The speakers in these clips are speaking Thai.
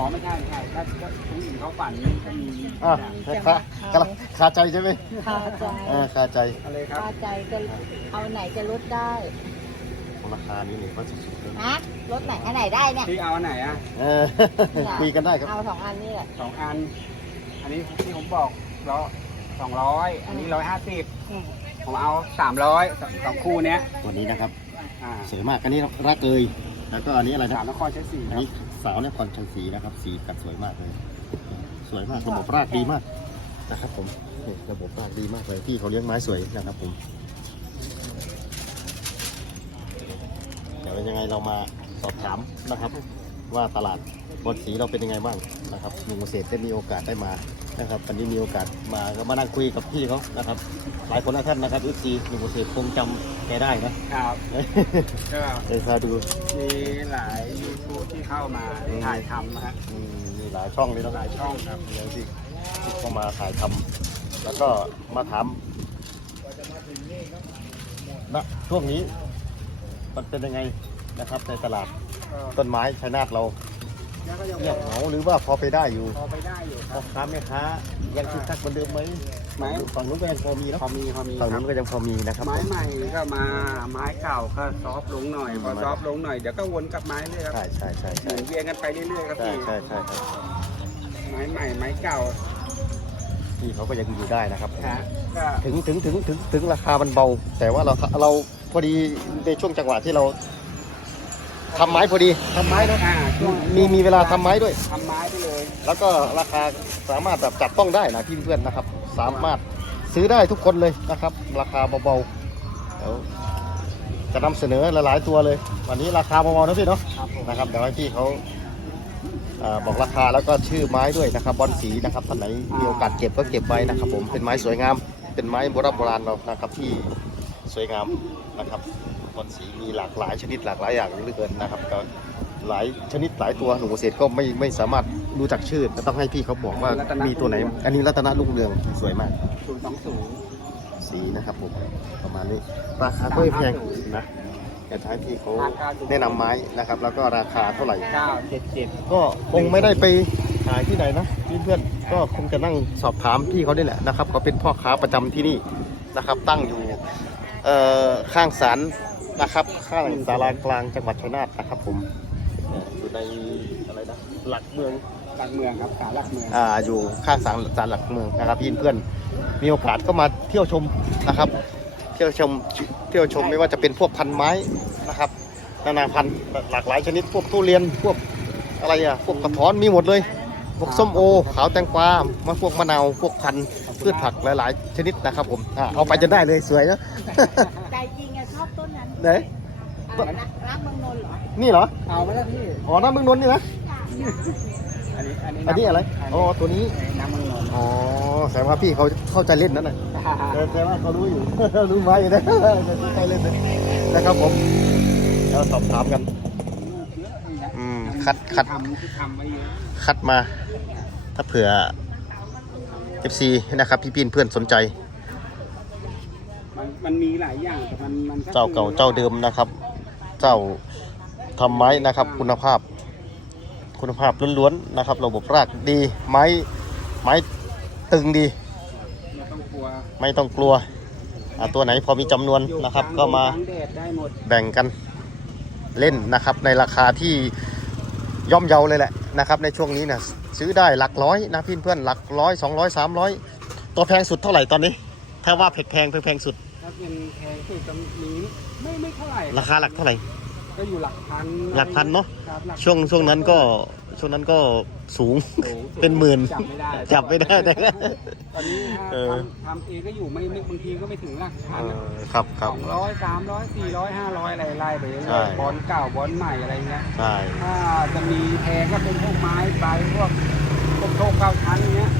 อ๋อไม่ใช่ไม่ใช่ถ้าถ้าผู้หญิงเขาฝันก็มีอะคาคาคาใจใช่ไหมคาใจเออคาใจอะไรครับคาใจจะเอาไหนจะลดได้ราคานี้นี่ก็สุดๆเลยฮะลดไหนอันไหนได้เนี่ยที่เอาอันไหนอะเออคุยกันได้ครับเอาสองอันนี่แหละสองอัน อันนี้ที่ผมบอกร้อยสองร้อยอันนี้ร้อยห้าสิบอืมผมเอาสามร้อยสองคู่เนี้ยตัวนี้นะครับอ่าสวยมากอันนี้รักเอยแล้วก็อันนี้อะไรนะสามนครชัยศรีอันครับนี้ สาวเนี่ยคอนชัยศรีนะครับ สีกัดสวยมากเลย สวยมากระบบรากดีมากนะครับผมนี่ระบบรากดีมากเลยพี่เขาเลี้ยงไม้สวยนะครับผมเดี๋ยวยังไงเรามาสอบถามนะครับ ว่าตลาดบอนสีเราเป็นยังไงบ้างนะครับลุงเกษตรได้มีโอกาสได้มานะครับวันนี้มีโอกาสมาก็มานั่งคุยกับพี่เขานะครับ หลายคนนะท่านนะครับอีซีลุงเกษตรคงจำแกได้นะครับก็เลยพาดูมีหลายยูทูบที่ เข้ามาถ่ายทำนะฮะอืมมีหลายช่องเลยเนาะหลายช่องครับเดี๋ยวที่ที่เข้ามาถ่ายทำแล้วก็มาถามณช่วงนี้มันเป็นยังไงนะครับ ในตลาดต้นไม้ชัยนาทเราแล้วก็ยังเงียบเหงาหรือว่าพอไปได้อยู่พอไปได้อยู่คพ่รัอบค้าแม่ค้า ยังคึกคักเหมือนเดิมไหมไม้ฝั่งนู้นก็ยังพอมีเนาะพอมีพอมีคฝั่งรับนู้นก็ยังพอมีนะครับไม้ใหม่ก็มาไม้เก่าก็ซอฟต์ลงหน่อยพอซอฟต์ลงหน่อยเดี๋ยวก็วนกลับไม้เรื่อยครับใช่ใช่ใช่หใช่มุนเวียนกันไปเรื่อยๆครับใช่พี่ใช่ใช่ครับไม้ใหม่ไม้เก่าพี่เขาก็ยังอยู่ได้นะครับ ฮะก็ถึงถึงถึงถึงถึงราคามันเบา แต่ว่าเราเราพอดีในช่วงจังหวะที่เรา ทำไม้พอดี ทำไม้เนอะอ่าช่วงมีมีเวลาทำไม้ด้วย ทำไม้ไปเลย แล้วก็ราคาสามารถแบบจับต้องได้นะพี่เพื่อนนะครับ สามารถซื้อได้ทุกคนเลยนะครับ ราคาเบาๆเดี๋ยวจะนำเสนอหลายๆตัวเลย วันนี้ราคาเบาๆนะพี่เนาะครับผมนะครับเดี๋ยวให้พี่เขาอ่าบอกราคาแล้วก็ชื่อไม้ด้วยนะครับบอลสีนะครับท่านไหนมีโอกาสเก็บก็เก็บไว้นะครับ ผมเป็นไม้สวยงาม เป็นไม้โบราณโบราณเรานะครับที่สวยงามนะครับ บอลสีมีหลากหลายชนิดหลากหลายอย่างเหลือเกินนะครับก็หลายชนิดหลายตัวหนุ่มเกษตรก็ไม่ไม่สามารถรู้จักชื่อแต่ต้องให้พี่เขาบอกว่ามีตัวไหน อันนี้รัตนรุ่งเรืองสวยมากศูนย์สองศูนย์สีนะครับผมประมาณนี้ราคาก็ไม่แพงนะแต่ท้ายพี่เขาแนะนำไม้นะครับ แล้วก็ราคาเท่าไหร่เก้าเจ็ดเจ็ดก็คงไม่ได้ไปขายที่ไหนนะเพื่อนๆก็คงจะนั่งสอบถามพี่เขานี่แหละนะครับเขาเป็นพ่อค้าประจำที่นี่นะครับ ตั้งอยู่เอ่อข้างศาล นะครับ ข้างศาลากลางจังหวัดชัยนาทนะครับผมเอ่ออยู่ในอะไรนะหลักเมืองหลักเมืองครับสารหลักเมืองอ่าอยู่ข้างศาลศาลหลักเมืองนะครับพี่เพื่อนมีโอกาสก็มาเที่ยวชมนะครับ เที่ยวชมเที่ยวชมไม่ว่าจะเป็นพวกพันไม้นะครับนานาพันธุ์หลากหลายชนิดพวกทุเรียนพวกอะไรอะพวกกระท้อนมีหมดเลยพวกส้มโอ ขาวแตงกวามะพวกมะนาวพวกพันธุ์พืชผักหลาย ๆ ชนิดนะครับผมอะเอาไปจะได้เลยสวยนะใจจริงอะชอบต้นนั้น ไหนอะรักรักเมืองนนท์เหรอนี่เหรอ เอามาแล้วพี่ อ๋อน้ำมึงนนท์นี่นะ อันนี้ อันนี้อันนี้อะไร อ๋อ ตัวนี้ น้ำมันนนท์อ๋อ แสดงว่าพี่เขาเข้าใจเล่นนั่นน่ะเออแต่ว่าเขารู้อยู่ รู้ไว้อยู่นะใช่เล่นเลยนะครับผมแล้วสอบถามกัน อืม คัดคัด ทำที่ทำไว้เยอะคัดมา ถ้าเผื่อ FC นะครับ พี่ปีนเพื่อนสนใจ มันมันมีหลายอย่างแต่มันมันเจ้าเก่าเจ้าเดิมนะครับ เจ้าทำไม้นะครับ คุณภาพ คุณภาพล้วนๆนะครับ ระบบรากดีไม้ไม้ตึงดี ไม่ต้องกลัวไม่ต้องกลัวอ่าตัวไหนพอมีจำนวนอยู่นะครับลงก็มาลงแดดได้หมดแบ่งกันเล่นนะครับ ในราคาที่ย่อมเยาเลยแหละนะครับ ในช่วงนี้นะซื้อได้หลักร้อยนะพี่เพื่อนหลักร้อยสองร้อยสามร้อยตัวแพงสุดเท่าไหร่ตอนนี้ ถ้าว่าแพงแพงแพงสุด ถ้าเป็นแพงสุดจะมีไม่ไม่เท่าไหร่ราคาหลักเท่าไหร่ ก็อยู่หลักพันหลักพันเนอะ ครับหลักช่วงช่วงนั้นก็ช่วงนั้นก็สูง สูงเป็นหมื่นจับไม่ได้จับไม่ได้แต่ก็ตอนนี้ถ้าเออ ทำทำเองก็อยู่ไม่ไม่บางทีก็ไม่ถึงหลักพันเออครับคสรับ องร้อยสามร้อยสี่ร้อยห้าร้อยอะไรไล่ไปเรื่ใช่ อยๆบอลเก่าบอลใหม่อะไรเงี้ยใช่ ถ้าจะมีแพงก็เป็นพวกไม้ใบพวกพวกโชคเก้าชั้นอย่างเงี้ยพวก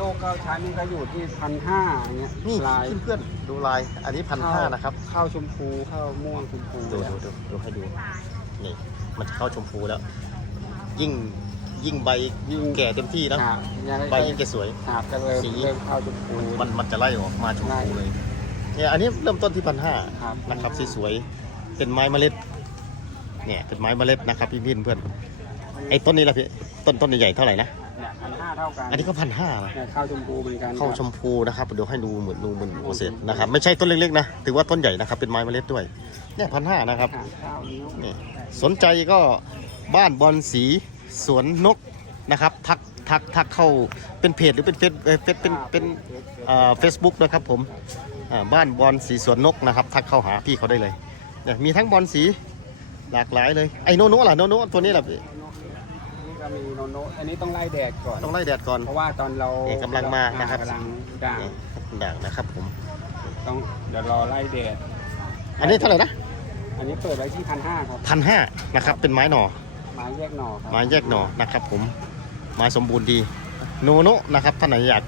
โชคเก้าชั้นนี่ก็อยู่ที่พันห้าอย่างเงี้ยนี่ลายเพื่อนๆดูลาย อันนี้พันห้านะครับ ข้าวชมพูข้าวม่วงชมพูดูดูดูดูให้ดูนี่มันจะเข้าชมพูแล้ว ยิ่งยิ่งใบยิ่งแก่เต็มที่นะครับยังใบยิ่งจะสวยครับก็เริ่มสีเริ่มข้าวชมพูมันมันจะไล่ออกมาชมพูเลยเนี่ยอันนี้เริ่มต้นที่พันห้าครับนะครับสวยๆเป็นไม้เมล็ด เนี่ยเป็นไม้เมล็ดนะครับพี่พินเพื่อนไอ้ต้นนี้ละพี่ต้นต้นใหญ่ๆเท่าไหร่นะ เนี่ยพันห้าเท่ากันอันนี้ก็พันห้าเนี่ยข้าวชมพูเหมือนกันเข้าชมพูนะครับเดี๋ยวให้ดูเหมือนดูเหมือนโอเซนนะครับ ไม่ใช่ต้นเล็กๆนะถือว่าต้นใหญ่นะครับ เป็นไม้เมล็ดด้วยเนี่ยพันห้านะครับหาข้าวนิ้วนี่สนใจก็บ้านบอลสีสวนนกนะครับทักทักทักเข้าเป็นเพจหรือเป็นเฟซเอ่อเฟซเป็นเป็นเฟซบุ๊กนะครับผมอ่าบ้านบอลสีสวนนกนะครับ ทักเข้าหาพี่เขาได้เลยเนี่ยมีทั้งบอลสีหลากหลายเลยไอ้โนโน่ล่ะโนโน่ตัวนี้ล่ะพี่นี่ก็ มีโนโนอันนี้ต้องไล่แดดก่อน ต้องไล่แดดก่อน เพราะว่าตอนเราเอกกำลังมานะครับ กำลังด่างนี่ด่างนะครับผม ต้องเดี๋ยวรอไล่แดด อันนี้เท่าไหร่นะอันนี้เปิดไว้ที่พันห้าครับพันห้านะครับ เป็นไม้หน่อ ไม้แยกหน่อครับไม้แยกหน่อนะครับผม ไม้สมบูรณ์ดี โนโนะนะครับท่านไหนอยาก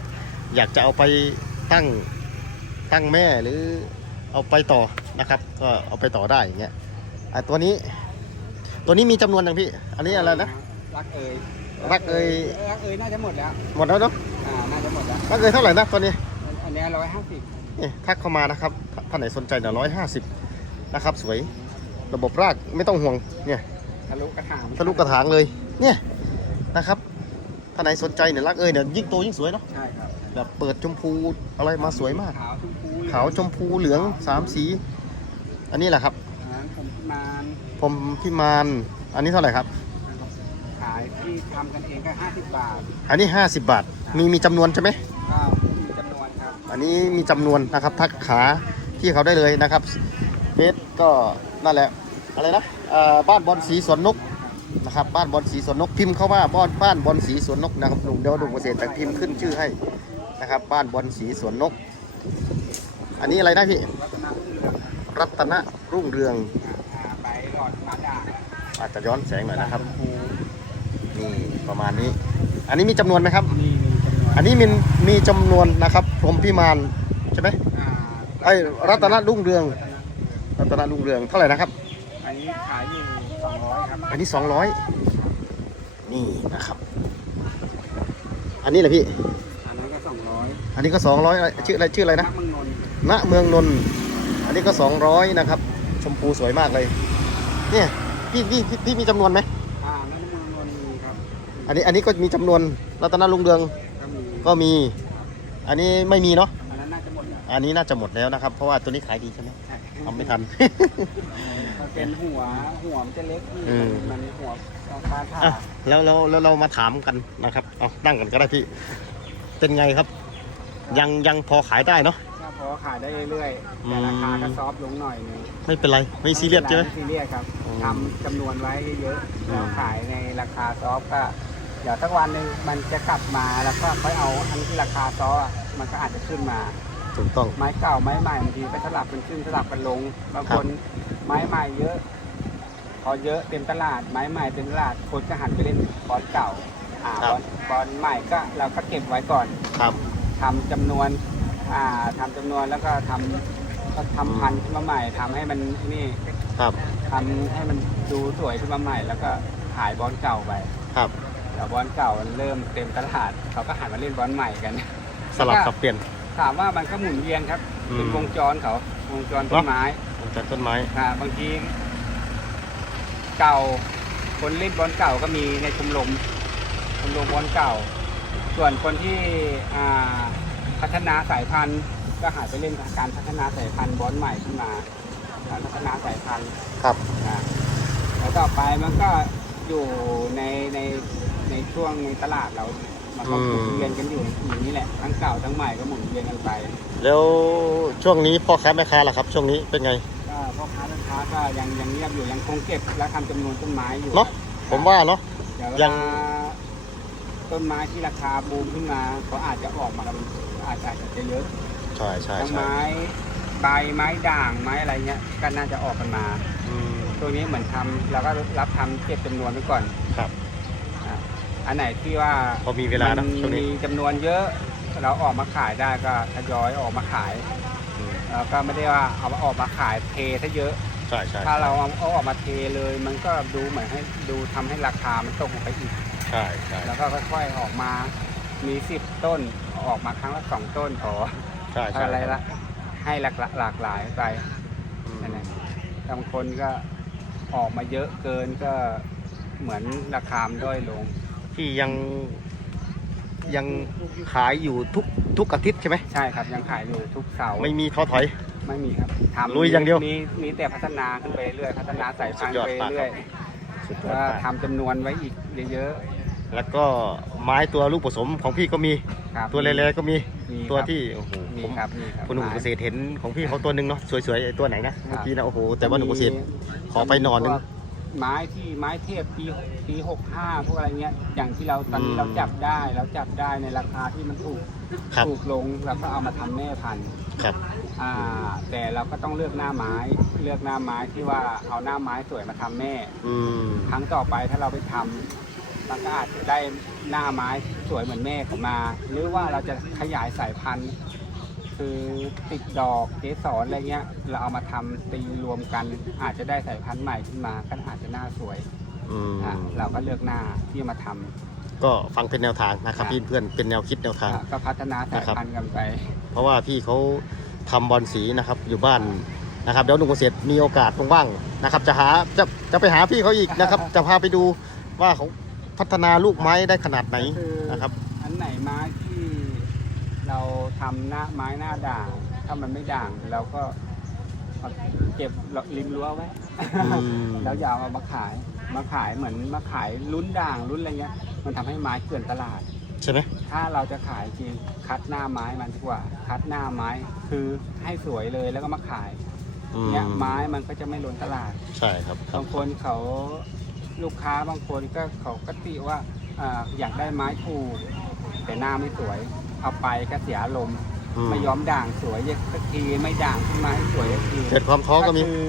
อยากจะเอาไปตั้งตั้งแม่หรือเอาไปต่อนะครับ ก็เอาไปต่อได้อย่างเงี้ยอะตัวนี้ ตัวนี้มีจำนวนอย่างพี่ อันนี้อะไรนะ รักเอยรักเอยรักเอยน่าจะหมดแล้ว หมดแล้วเนาะอ่าน่าจะหมดแล้วรักเอยเท่าไหร่นะตัวนี้ อันเนี้ร้อยห้าสิบนี่ทักเข้ามานะครับท่านไหนสนใจเนี่ยร้อยห้าสิบนะครับสวย ระบบรากไม่ต้องห่วงเนี่ยทะลุกระถางทะลุกระถางเลยเนี่ยนะครับท่านไหนสนใจเนี่ยรักเอยเนี่ยยิ่งโตยิ่งสวยเนาะใช่ครับแบบเปิดชมพูอะไรมาสวยมาก ขาวชมพูขาวชมพูเหลืองสามสี อันนี้แหละครับอ่าผมมานผมพิมานอันนี้เท่าไหร่ครับขาย ที่ทำกันเองก็ห้าสิบบาทอันนี้ 50 บาท มีมีจำนวนใช่ไหม ก็มีจำนวนครับอันนี้มีจำนวนนะครับทักขาที่เขาได้เลยนะครับเฟซก็นั่นแหละอะไรนะเอ่อบ้านบอลสีสวนนกนะครับ บ้านบอลสีสวนนกพิมพ์เข้ามาบ้านบ้านบอลสีสวนนกนะครับลุงเดียวลุงเกษตรแต่พิมพ์ขึ้นชื่อให้นะครับ บ้านบอลสีสวนนก อันนี้อะไรนะพี่ลักษณะรุ่งเรืองรัตนรุ่งเรืองอ่าใบหลอดมาด่างอาจจะย้อนแสงหน่อยนะครับ ชมพู นี่ประมาณนี้ อันนี้มีจำนวนไหมครับ นี่มีจำนวนอันนี้มีมีจำนวนนะครับพรหมพิมานใช่ไหมอ่าไอ้รัตนรุ่งเรืองรัตนรุ่งเรืองเท่าไหร่นะครับ อันนี้ขายอยู่สองร้อยครับอันนี้สองร้อยนี่นะครับ อันนี้แหละพี่ อันนั้นก็สองร้อยอันนี้ก็สองร้อยชื่ออะไรชื่ออะไรนะน้ำมังนนท์ณเมืองนนท์อันนี้ก็สองร้อยนะครับ ชมพูสวยมากเลย เนี่ยพี่พี่พี่พี่มีจำนวนไหม อ่าน้ำมังนนท์มีครับ อันนี้อันนี้ก็มีจำนวนรัตนรุ่งเรืองก็มีก็มี อันนี้ไม่มีเนาะ อันนั้นน่าจะหมดแล้วอันนี้น่าจะหมดแล้วนะครับ เพราะว่าตัวนี้ขายดีใช่ไหมทำไม่ทัน มันเป็นหัวหัวมันจะเล็กอืมมันหัวปลาผ่าอะแล้วแล้วแล้วเรามาถามกันนะครับเอานั่งกันก็ได้พี่เป็นไงครับ ยังยังพอขายได้เนาะ ก็พอขายได้เรื่อยๆแต่ราคาก็ซอฟต์ลงหน่อยหนึงไม่เป็นไรไม่ซีเรียสใช่ไหม ซีเรียสครับอืม ทำจำนวนไว้เยอะๆอืมแล้วขายในราคาซอฟต์ก็ เดี๋ยวสักวันหนึ่งมันจะกลับมาแล้วก็ค่อยเอาอันที่ราคาซอฟต์อะมันก็อาจจะขึ้นมา ถูกต้อง ไม้เก่าไม้ใหม่บางทีไปสลับกันขึ้นสลับกันลงบางคนไม้ใหม่เยอะ พอเยอะเต็มตลาดไม้ใหม่เต็มตลาดคนก็หันไปเล่นบอลเก่าอ่าครับ บอลบอลใหม่ก็เราก็เก็บไว้ก่อนครับ ทำจำนวนอ่าทำจำนวนแล้วก็ทำก็ทำพันธุ์ขึ้นมาใหม่ทำให้มันนี่ครับ ทำให้มันดูสวยขึ้นมาใหม่ แล้วก็ขายบอลเก่าไป ครับ เดี๋ยวบอลเก่ามันเริ่มเต็มตลาดเขาก็หันมาเล่นบอลใหม่กันสลับสับเปลี่ยน ถามว่ามันก็หมุนเวียนครับ อืม เป็นวงจรเขาวงจรต้นไม้ผมจัดต้นไม้ อ่าบางทีเก่า คนเล่นบอลเก่าก็มีในชมรมชมรมบอลเก่า ส่วนคนที่อ่าพัฒนาสายพันธุ์ ก็หาไปเล่นการพัฒนาสายพันธุ์บอลใหม่ขึ้นมาการพัฒนาสายพันธุ์ ครับอ่าแล้วต่อไปมันก็อยู่ในใน ในช่วงในตลาดเรา มันก็หมุนเวียนกันอยู่อย่างนี้แหละ ทั้งเก่าทั้งใหม่ก็หมุนเวียนกันไป แล้วช่วงนี้พ่อค้าแม่ค้าล่ะครับ ช่วงนี้เป็นไงก็พ่อค้าแม่ค้าก็ยังยังเงียบอยู่ยังคงเก็บและทำจำนวนต้นไม้อยู่เนาะผมว่าเนาะเดี๋ยวเวยัลาง ต้นไม้ที่ราคาบูมขึ้นมาเขาอาจจะออกมากันอาจจะอาจจะเยอะใช่ใช่ทั้งใช่ไม้ใบไม้ด่างไม้อะไรเงี้ยก็น่าจะออกกันมา อืมตัวนี้เหมือนทำเราก็รับทำเก็บจำนวนไว้ก่อน ครับ อะอันไหนที่ว่าพอมีเวลานะมันช่วงนี้ มีจำนวนเยอะ เราออกมาขายได้ก็ทยอยออกมาขายอืมแล้วก็ไม่ได้ว่าเอามาออกมาขายเทซะเยอะ ใช่ใช่ถ้าเราเอาเอาออกมาเทเลย มันก็ดูเหมือนให้ดูทำให้ราคามันตกลงไปอีก ใช่ใช่แล้วก็ค่อยๆออกมา มีสิบต้นออกมาครั้งละสองต้นพอใช่ใช่อะไรละให้หลากหลากหลากหลายไปอืมนั่นแหละบางคนก็ออกมาเยอะเกินก็เหมือนราคามันด้อยลง ที่ยังยังขายอยู่ทุกทุกอาทิตย์ใช่ไหมใช่ครับยังขายอยู่ทุกเสาร์ไม่มีท้อถอย ไม่มีครับทำลุยอย่างเดียวมีมีแต่พัฒนาขึ้นไปเรื่อยพัฒนาสายพันธุ์สุดยอดไปมากเรื่อยสุดยอก็ดมาก ทำจำนวนไว้อีกเยอะแล้วก็ไม้ตัวลูกผสมของพี่ก็มีๆครับตัวเล็กๆก็มีมีตัวครับที่โอ้โหมีผมครับมีครับคุณหนุ่มเกษตรเห็นของพี่เขาตัวหนึ่งเนาะสวยๆไอ้ตัวไหนนะเมื่อกี้นะโอ้โหแต่ว่าหนุ่มเกษตรขอไปหน่อหนึ่งพวก ไม้ที่ไม้เทพปีปีหกห้าพวกอะไรเงี้ยอย่างที่เราตอนอืนี้มเราจับได้เราจับได้ในราคาที่มันถูกครับถูกลงเราก็เอามาทำแม่พันธุ์ครับอ่าแต่เราก็ต้องเลือกหน้าไม้เลือกหน้าไม้ที่ว่าเอาหน้าไม้สวยมาทำแม่ อืมครั้งต่อไปถ้าเราไปทำมันก็อาจจะได้หน้าไม้สวยเหมือนแม่เขามา หรือว่าเราจะขยายสายพันธุ์ คือติดดอกเกสรอะไรเงี้ย เราเอามาทำตีรวมกัน อาจจะได้สายพันธุ์ใหม่ขึ้นมาก็อาจจะหน้าสวยอืมอะเราก็เลือกหน้าที่มาทำ ก็ฟังเป็นแนวทางนะครับครับ พี่เพื่อนเป็นแนวคิดแนวทาง อะก็พัฒนาสายพันธุ์กันไป เพราะว่าพี่เขาทำบอลสีนะครับอยู่บ้านนะครับเดี๋ยวหนุ่มเกษตรมีโอกาสว่างๆนะครับ จะหาจะจะไปหาพี่เขาอีกนะครับ จะพาไปดูว่าเขาพัฒนาลูกไม้ได้ขนาดไหนคือนะครับ อันไหนไม้ที่ เราทำหน้าไม้หน้าด่าง ถ้ามันไม่ด่างเราก็เอาเก็บริมรั้วไว้ อืม แล้วอยาเอามาขาย มาขายเหมือนมาขายลุ้นด่างลุ้นอะไรเงี้ย มันทำให้ไม้เกลื่อนตลาด ใช่ไหมถ้าเราจะขายจริงคัดหน้าไม้มันดีกว่า คัดหน้าไม้คือให้สวยเลยแล้วก็มาขายอืมเนี่ยไม้มันก็จะไม่ล้นตลาด ใช่ครับครับางคนเขาลูกค้าบางคนก็เขาก็ติว่าอ่าอยากได้ไม้ถูกแต่หน้าไม่สวย เอาไปก็เสียอารมณ์อืม ไม่ยอมด่างสวยสักทีไม่ด่างขึ้นมาให้สวยสักทีเกิดความท้อก็มีคือ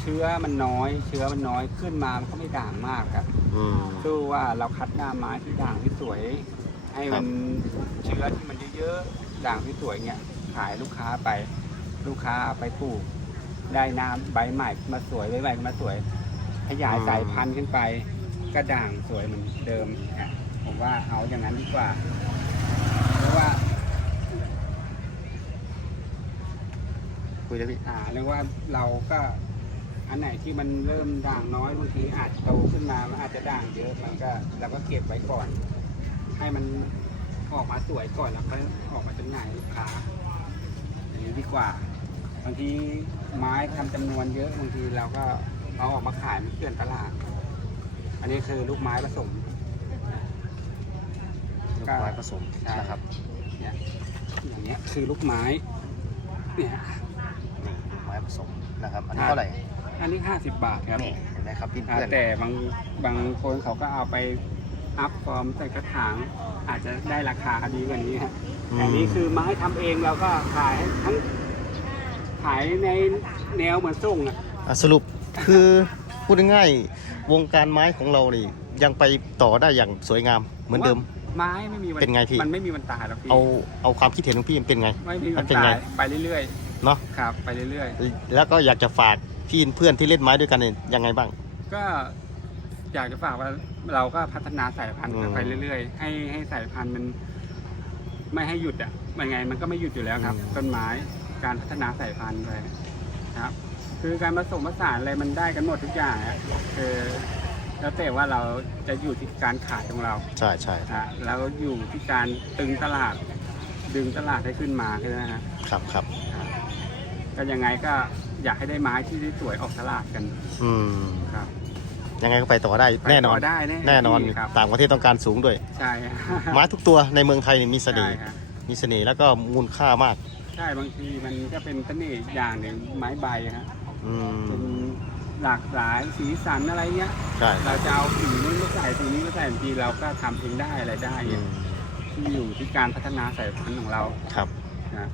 เชื้อมันน้อย เชื้อมันน้อยขึ้นมามันก็ไม่ด่างมากครับอืม ดูว่าเราคัดหน้าไม้ที่ด่างที่สวย ให้มันเชื้อที่มันเยอะๆด่างที่สวยเนี่ยขายลูกค้าไปลูกค้าเอาไปปลูก ได้น้ำใบใหม่มาสวยใบใหม่มาสวย ขยายสายพันธุ์ขึ้นไป ก็ด่างสวยเหมือนเดิมอะผมว่าเอาอย่างนั้นดีกว่าเพราะ ว่าคุยเลยพี่อ่าเรียกว่าเราก็อันไหนที่มันเริ่มด่างน้อยบางทีอาจโตขึ้นมามันอาจจะด่างเยอะมันก็เราก็เก็บไว้ก่อน ให้มันออกมาสวยก่อนแล้วก็ออกมาจำหน่ายลูกค้าอย่างนี้ดีกว่าบางทีไม้ทำจำนวนเยอะบางทีเราก็เอาออกมาขายมันเกลื่อนตลาด อันนี้คือลูกไม้ผสม ลูกไม้ผสมใช่ นะครับเนี่ยอย่างเงี้ยคือลูกไม้เนี่ย นี่ลูกไม้ผสมนะครับ อันนี้เท่าไหร่อันนี้ 50 บาทครับนี่เห็นไหมครับพี่อ่าเพื่อนแต่บางบางคนเขาก็เอาไปอัพฟอร์มใส่กระถางอาจจะได้ราคาดีกว่านี้ฮะแต่นี่คือไม้ทำเองเราก็ขายทั้งขายในแนวเหมือนส่งอะะสรุปคือพูดง่ายๆวงการไม้ของเรานี่ยังไปต่อได้อย่างสวยงามเหมือนเดิม ไม้ไม่มีวันเป็นไงพี่ มันไม่มีวันตายหรอกพี่เอาเอาความคิดเห็นของพี่มันเป็นไง ไม่มีวันมันเป็นไงตายไปเรื่อยเนาะๆครับไปเรื่อยแล้วก็อยากจะฝากพี่เพื่อนที่เล่นไม้ด้วยกันเนี่ยยังไงบ้าง ๆ ก็อยากจะฝากว่าเราก็พัฒนาสายพันธุ์อืม ไปเรื่อยๆ ให้ให้สายพันธุ์มันไม่ให้หยุดอะมันไงมันก็ไม่หยุดอยู่แล้วครับอืมต้นไม้การพัฒนาสายพันธุ์ไปครับ คือการผสมผสานอะไรมันได้กันหมดทุกอย่างอะคือ แล้วแต่ว่าเราจะอยู่ที่การขายของเราใช่ใช่นะแล้วอยู่ที่การตึงตลาด ดึงตลาดให้ขึ้นมาใช่ไหมฮะ ครับครับก็ยังไงก็อยากให้ได้ไม้ที่สวยออกตลาดกันอืมครับ ยังไงก็ไปต่อได้แน่นอน ไปต่ได้แน่แน่นอนครับ ต่างประเทศต้องการสูงด้วย ใช่ไม้ทุกตัวในเมืองไทยนี่มีเสน่ห์ใช่ครับมีเสน่ห์แล้วก็มูลค่ามาก ใช่บางทีมันก็เป็นเสน่ห์อย่างหนึ่งไม้ใบฮะ อืเป็นม หลากหลายสีสันอะไรเงี้ย ใช่เราจะเอาสีนี้มาใส่สีนี้มาใส่บางทีเราก็ทำเองได้อะไรได้อืเงี้ยมที่อยู่ที่การพัฒนาสายพันธุ์ของเรา ครับ นะ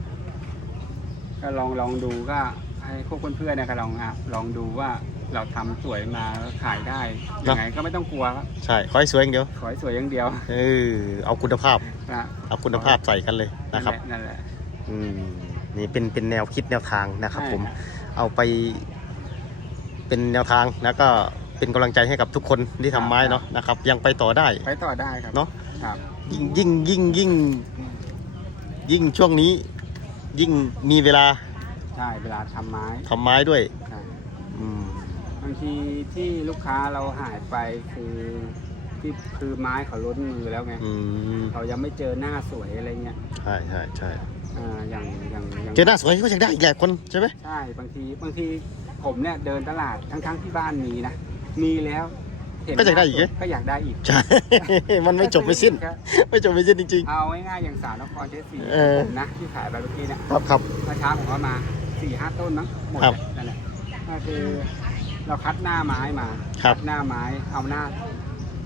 ก็ลองลองดูก็ให้พวกเพื่อนๆเนยก็ลองอะลองดูว่าเราทำสวยมาแล้วขายได้ยังไงก็ไม่ต้องกลัวครับใช่ขอให้สวยอย่างเดียวขอให้สวยอย่างเดียวเออเอาคุณภาพ นะเอาคุณภาพใส่กันเลยนะครับนั่นแหละอืมนี่เป็นเป็นแนวคิดแนวทางนะครับใช่ผมฮะเอาไป เป็นแนวทางแล้วก็เป็นกำลังใจให้กับทุกคนที่ทำไม้เนาะนะครับ ยังไปต่อได้ ไปต่อได้ครับเนาะ ครับ ยิ่งยิ่งยิ่งยิ่งยิ่งช่วงนี้ ยิ่งมีเวลาใช่เวลาทำไม้ทำไม้ด้วยใช่อืมบางทีที่ลูกค้าเราหายไปคือที่คือไม้เขาล้นมือแล้วไงอืมเขายังไม่เจอหน้าสวยอะไรเงี้ยใช่ใช่ใช่อ่าอย่างอย่างอย่าง เจอหน้าสวยก็อยากได้อีกหลายคนใช่ไหม ใช่บางทีบางที ผมเนี่ยเดินตลาดทั้งทั้งๆที่บ้านมีนะ มีแล้วเห็นก็อยากได้อีกไง ก็อยากได้อีกใช่ มันไม่จบไม่สิ้นครับไม่จบไม่สิ้นจริง เอาง่ายๆอย่างสาวนครเชสีเออ ผมนะที่ขายไปเมื่อกี้เนี่ยๆ ครับครับ เมื่อเช้าผมก็มาสี่ห้าต้นมั้งหมดครับ นั่นแหละก็คือเราคัดหน้าไม้มา ครับคัดหน้าไม้เอาหน้า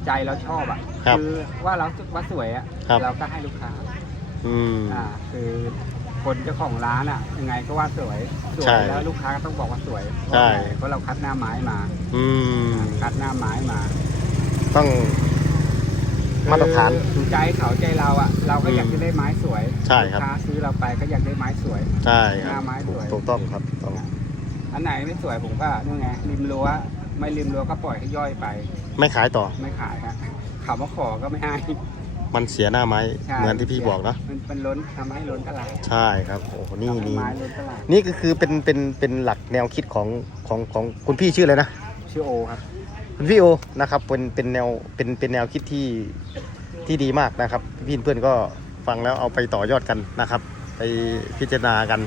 ใจเราชอบอะครับอว่าเราว่าสวยอะครับ เราก็ให้ลูกค้าอืม อ่าคือ คนเจ้าของร้านอะยังไงก็ว่าสวยสวใช่ยแล้วลูกค้าก็ต้องบอกว่าสวยใช่ เพราะเราคัดหน้าไม้มาอืม คัดหน้าไม้มาต้อง มาตรฐานคือใจเขาใจเราอะเราก็อยากอืมจะได้ไม้สวยใช่ครับ ลูกค้าซื้อเราไปก็อยากได้ไม้สวย ใช่หครัน้าบไม้สวย ถูกต้องครับถูกต้องอันไหนไม่สวยผมก็นู่นไงริมรั้วไม่ริมรั้วก็ปล่อยให้ย่อยไป ไม่ขายต่อ ไม่ขายครับคำว่าขอก็ไม่ให้ มันเสียหน้าไม้ใช่เหมือนที่พี่บอกเนาะมันเป็นล้นทำให้ล้นตลาดใช่ครับโอ้โหนี่ทำให้นี่ ไม้ล้นตลาดนี่ก็คือเป็นเป็นเป็นหลักแนวคิดของของของคุณพี่ชื่ออะไรนะ ชื่อโอครับ คุณพี่โอนะครับเป็นเป็นแนวเป็นเป็นแนวคิดที่ที่ดีมากนะครับ พี่เพื่อนก็ฟังแล้วเอาไปต่อยอดกันนะครับ ไปพิจารณากัน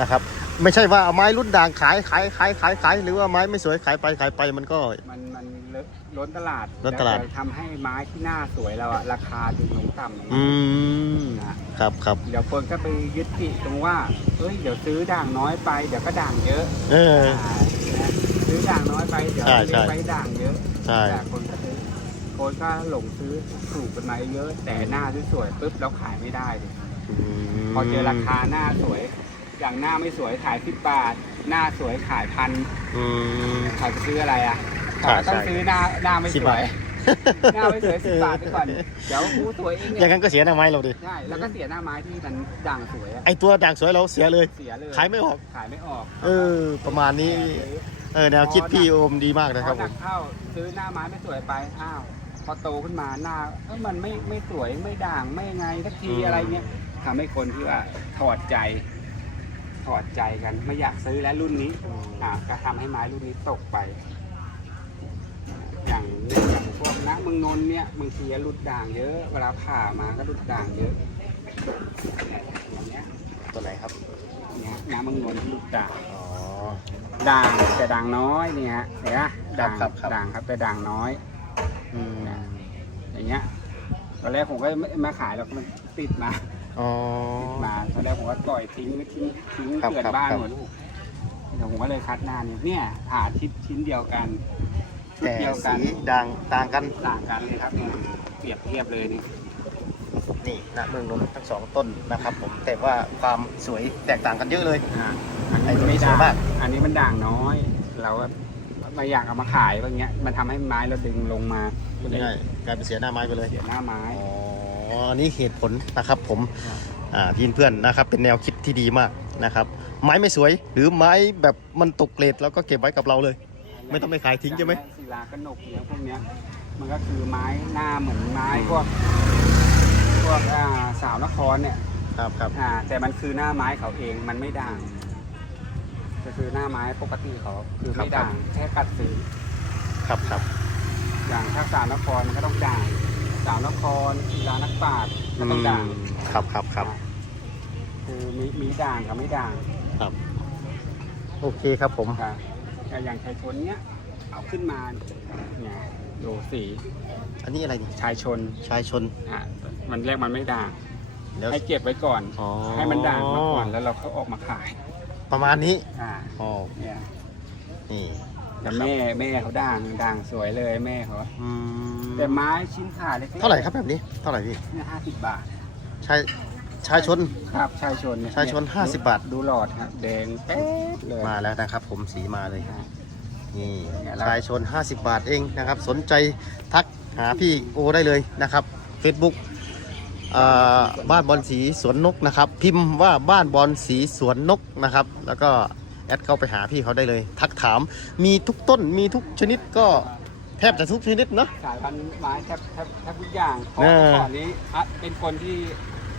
นะครับ ไม่ใช่ว่าเอาไม้รุ่นด่างขายขายขายขายขายหรือว่าไม้ไม่สวยขายไปขายไปมันก็มันมันเลอะล้นตลาดล้นตลาดแวทำให้ไม้ที่หน้าสวยเราอะราคาดึงลงต่ำอืม นะ ครับครับเดี๋ยวคนก็ไปยึดติดตรงว่าเฮ้ย เดี๋ยวซื้อด่างน้อยไป เดี๋ยวก็ด่างเยอะเอออ่านะซื้อด่างน้อยไป เดี๋ยวใช่ใช่เลี้ยงไปด่างเยอะใช่ แต่คนก็ซื้อคนก็หลงซื้อถูกกันมาเยอะ แต่หน้าสวยๆปุ๊บเราขายไม่ได้ดิมพอเจอราคาหน้าสวย อย่างหน้าไม่สวยขายสิบบาท หน้าสวยขายพันอืมเขาจะซื้ออะไรอะ ใช่เขาต้องใช่ซื้อหน้าหน้าไม่ส10วบาท ยหน้าไม่สวยสิบบาทไปก่อนเดี๋ยวกูสวยเองอเนี่ย่ายงนั้นก็เสียหน้าไม้เราดิใช่แล้วก็เสียหน้าไม้ที่มันด่างสวยอะไอตัวด่างสวยเราเสียเลย เสียเลยขายไม่ออก ขายไม่ออกเออ ประมาณนี้ เออแนวคิดพี่โอมดีมากนะครับพผอหนัม กเข้าซื้อหน้าไม้ไม่สวยไปอ้าวพอโตขึ้นมาหน้าเอ้ยมันไม่ไม่สวยไม่ด่างไม่ไงสักทีอืม อะไรเงี้ยทำให้คนที่ว่าถอดใจ ถอดใจกันไม่อยากซื้อแล้วรุ่นนี้อ่าก็ทำให้ไม้รุ่นนี้ตกไป อย่างอย่างพวกนะเมึงนนท์เนี่ยบางทีหลุดด่างเยอะเวลาผ่ามาก็หลุดด่างเยอะอย่างเงี้ยตัวไหนครับเนี่ยน้ำเมึงนนท์หลุดด่างอ๋อด่างแต่ด่างน้อยเนี่ยฮะเห็นไหมด่างครับครับ ด่างครับแต่ด่างน้อย อืมอย่างเงี้ยตอนแรกผมก็ไม่มาขายแล้วมันติดมาอ๋อมาตอนแรกผมก็ปล่อยทิ้งทิ้งทิ้งครับเกลื่อนครับบ้านครับ หมดลูกเดี๋ยวผมก็เลยคัดหน้านี่เนี่ยผ่าชิ้นชิ้นเดียวกัน ชุดแต่เดียวกัสีนด่างต่างกันต่างกันเลยครับเนี่ยเปรียบเทียบเลยนี่นี่นะเมืองนนท์ทั้งสองต้นนะครับ ผมแต่ว่าความสวยแตกต่างกันเยอะเลย อ่าอันไอ้นี้ตัวไม่นี้สวยด่างมาก อันนี้มันด่างน้อย เราก็ไม่อยากเอามาขายแบบเงี้ยมันทำให้ไม้เราดึงลงมาพูดง่ายๆกลายเป็นเสียหน้าไม้ไปเลย เสียหน้าไม้ อ๋ออันนี่เหตุผลนะครับผม ครับ อ่าพี่เพื่อนนะครับ เป็นแนวคิดที่ดีมากนะครับ ไม้ไม่สวยหรือไม้แบบมันตกเกรดแล้วก็เก็บไว้กับเราเลย ไม่ต้องไปขายทิ้งใช่ไหมศิ ลากระหนกเนี่ยพวกเนี้ย มันก็คือไม้หน้าเหมือนไม้พวกพวกอ่าสาวนครเนี่ยครับครับอ่าแต่มันคือหน้าไม้เขาเองมันไม่ด่างก็คือหน้าไม้ปกติเขาคือไม่ด่างแค่กัดสีครับครับอย่างถ้าสาวนครมันก็ต้องด่างสาวนครศิลานักปราชญ์ก็ต้องด่างครับครับครับคือมีมีด่างกับไม่ด่างโอเคครับผม ครับแต่อย่างชายชนเนี้ย เอาขึ้นมาเนี่ยดูสีอันนี้อะไรนี่ชายชนชายชนอะมันเรียกมันไม่ด่าง เดี๋ยวให้เก็บไว้ก่อน อ๋อให้มันด่างมาก่อนแล้วเราเขาออกมาขายประมาณนี้อ่าอ๋อเนี่ยนี่แต่นะครับแม่แม่เขาด่างด่างสวยเลยแม่เขาอืมแต่ไม้ชิ้นขาดเล็กๆเท่าไหร่ครับแบบนี้ เท่าไหร่พี่เนี่ยห้าสิบบาท ชายชายชน ครับชายชนเนี่ยชายชนเย50บาท ดูหลอดครับแดงเป๊ะเลย มาแล้วนะครับ ผมสีมาเลยอ่านี่เนี่ยแล้วชายชน 50 บาทเองนะครับ สนใจทักหาพี่โอได้เลยนะครับ Facebook อ่าบ้านบอลสีสวนนกนะครับ พิมพ์ว่าบ้านบอลสีสวนนกนะครับ แล้วก็แอดเข้าไปหาพี่เขาได้เลย ทักถามมีทุกต้นมีทุกชนิดก็แทบจะทุกชนิดเนาะสายพันธุ์ไม้แทบแทบแทบทุกอย่างเพราะเออเมื่อก่อนนี้อะเป็นคนที่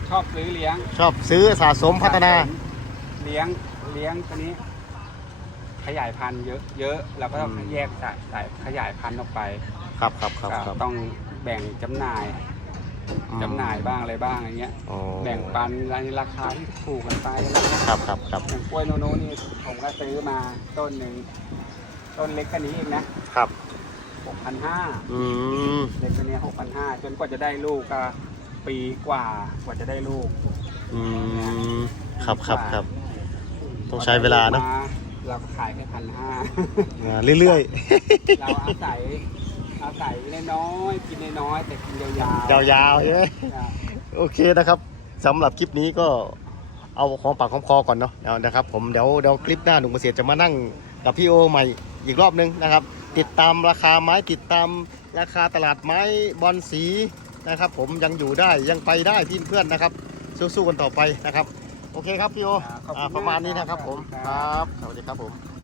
ชอบซื้อเลี้ยง ชอบซื้อสะสมพัฒนา เลี้ยงเลี้ยงตัวนี้ ขยายพันธุ์เยอะเยอะเราก็ต้องอืม แยกสายสายขยายพันธุ์ออกไปครับครับครับก็ครับต้องแบ่งจำหน่ายอืมจำหน่ายบ้างอะไรบ้างอย่างเงี้ย อ๋อแบ่งปันในราคาที่ถูกกันไปอะไรเงี้ยครับครับครับอย่างกล้วยโนโนนี่ผมก็ซื้อมาต้นหนึ่งต้นเล็กแค่นี้เองนะครับหกพันห้าอืมเล็กแค่นี้หกพันห้าจนกว่าจะได้ลูกก็ปีกว่ากว่าจะได้ลูกอืมครับครับครับ ต้องใช้เวลาเนอะ เราก็ขายแค่พันห้า อ่าเรื่อยเราอาศัยอาศัยน้อยๆกินน้อยๆแต่กินยาวๆยาวๆใช่ไหมๆอะโอเคนะครับสำหรับคลิปนี้ก็เอาของปากของคอก่อนเนาะเอานะครับ ผมเดี๋ยวเดี๋ยวคลิปหน้าหนุ่มเกษตรจะมานั่งกับพี่โอใหม่อีกรอบนึงนะครับ ติดตามราคาไม้ติดตามราคาตลาดไม้บอลสีนะครับ ผมยังอยู่ได้ยังไปได้พี่เพื่อนนะครับ สู้ๆกันต่อไปนะครับ โอเคครับพี่โอขอบคุณอ่าประมาณนี้มากนะครับผมคครัรับบสวัสดีครับผม